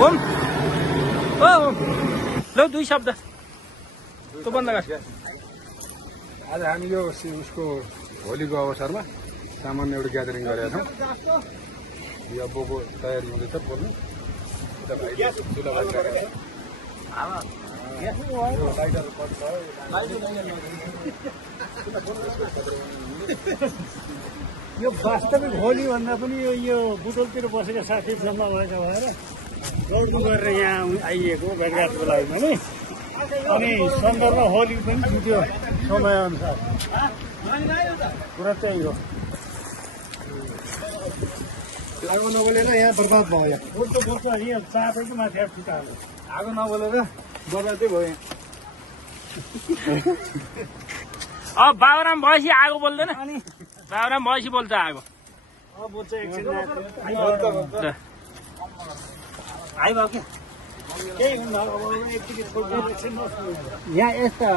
ओम ओ ल दुई शब्द त बन्द गर। आज हामी यो उसको होलीको अवसरमा सामान्य एउटा ग्यादरिङ गरेका छौँ। यो अब्बोको तयारी हुँदैछ बोल्नु। यो वास्तविक होली भन्दा पनि यो बुटोलतिर बसेका साथी जम्मा भएका भएर दौड गरेर यहाँ आइएको भेटघाटको लागि पनि अनि सन्दर्भ होली पनि छुट्यो समयअनुसार कुरा त्यही हो। आगो नबोलेर यहाँ बर्बाद भयो। बोल्छ यहाँ चापेको माथि छुट्टाएको आगो नबोलेर बर्बादै भयो। अब बाबुराम भएपछि आगो बोल्दैन अनि बाबुराम भएपछि बोल्छ आगो। अब बोल्छ एकछिन आइभयो के केही हुन्न अब एकचोटि यहाँ यस्ता